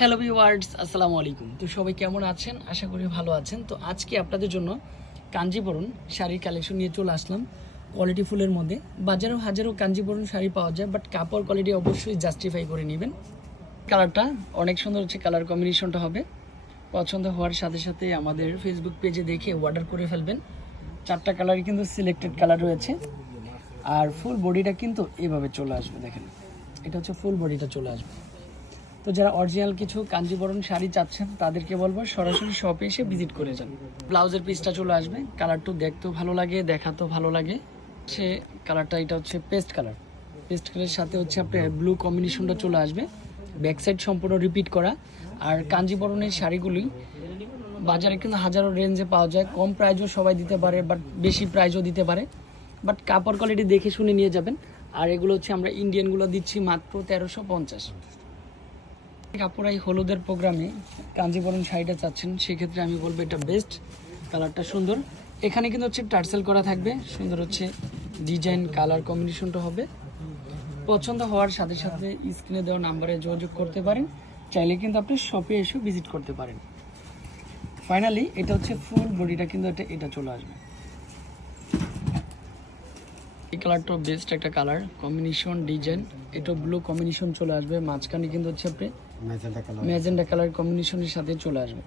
Hello viewers আসসালামু আলাইকুম। তো সবাই কেমন আছেন? আশা করি ভালো আছেন। তো আজকে আপনাদের জন্য কাঞ্জিবরণ শাড়ির কালেকশন নিয়ে চলে আসলাম কোয়ালিটি ফুলের মধ্যে। বাজারেও হাজারো কাঞ্জিবরণ শাড়ি পাওয়া যায় বাট কাপড় কোয়ালিটি অবশ্যই জাস্টিফাই করে নেবেন। কালারটা অনেক সুন্দর হচ্ছে কালার কম্বিনেশনটা হবে। পছন্দ হওয়ার সাথে সাথে আমাদের ফেসবুক পেজে দেখে অর্ডার করে ফেলবেন। চারটা কালারই কিন্তু সিলেক্টেড কালার রয়েছে। আর ফুল বডিটা কিন্তু এভাবে চলে আসবে, দেখেন। এটা হচ্ছে ফুল বডিটা চলে আসবে। তো যারা অরিজিনাল কিছু কাঞ্জিবরণ শাড়ি চাচ্ছেন, তাদেরকে বলব সরাসরি শপে এসে ভিজিট করে যান। ব্লাউজের পিসটা চলে আসবে কালারটা দেখতেও ভালো লাগে, দেখাতেও ভালো লাগে। সে কালারটা এটা হচ্ছে পেস্ট কালার পেস্ট কালারের সাথে হচ্ছে আপনার ব্লু কম্বিনেশনটা চলে আসবে। ব্যাক সাইড সম্পূর্ণ রিপিট করা। আর কাঞ্জিবরণের শাড়িগুলি বাজারে কিন্তু হাজারো রেঞ্জে পাওয়া যায়। কম প্রাইজও সবাই দিতে পারে বাট বেশি প্রাইজও দিতে পারে। বাট কাপড় কোয়ালিটি দেখে শুনে নিয়ে যাবেন। আর এগুলো হচ্ছে আমরা ইন্ডিয়ানগুলো দিচ্ছি মাত্র তেরোশো পঞ্চাশ। কাপড় এই হলুদের প্রোগ্রামে কাঞ্জিবরণ শাড়িটা চাচ্ছেন, সেক্ষেত্রে আমি বলব এটা বেস্ট কালারটা সুন্দর। এখানে কিন্তু হচ্ছে টার্সেল করা থাকবে, সুন্দর হচ্ছে ডিজাইন কালার কম্বিনেশনটা হবে। পছন্দ হওয়ার সাথে সাথে স্ক্রিনে দেওয়া নাম্বারে যোগাযোগ করতে পারেন, চাইলে কিন্তু আপনি শপে এসে ভিজিট করতে পারেন। ফাইনালি এটা হচ্ছে ফুল বডিটা কিন্তু এটা এটা চলে আসবে। এই কালারটা বেস্ট একটা কালার কম্বিনেশন ডিজাইন এটা ব্লু কম্বিনেশন চলে আসবে। মাঝখানে কিন্তু হচ্ছে আপনি ম্যাজেন্টা কালার ম্যাজেন্ডা কালার কম্বিনেশনের সাথে চলে আসবে।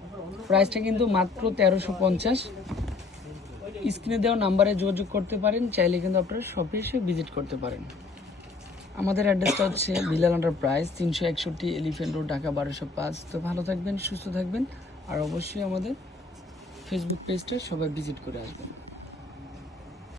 প্রাইসটা কিন্তু মাত্র তেরোশো পঞ্চাশ। স্ক্রিনে দেওয়া নাম্বারে যোগাযোগ করতে পারেন। চাইলে কিন্তু আপনারা শপে এসে ভিজিট করতে পারেন। আমাদের অ্যাড্রেসটা হচ্ছে বিলাল আন্ডার প্রাইস তিনশো একষট্টি এলিফেন্ট রোড ঢাকা বারোশো পাঁচ। তো ভালো থাকবেন সুস্থ থাকবেন। আর অবশ্যই আমাদের ফেসবুক পেজটা সবাই ভিজিট করে আসবেন।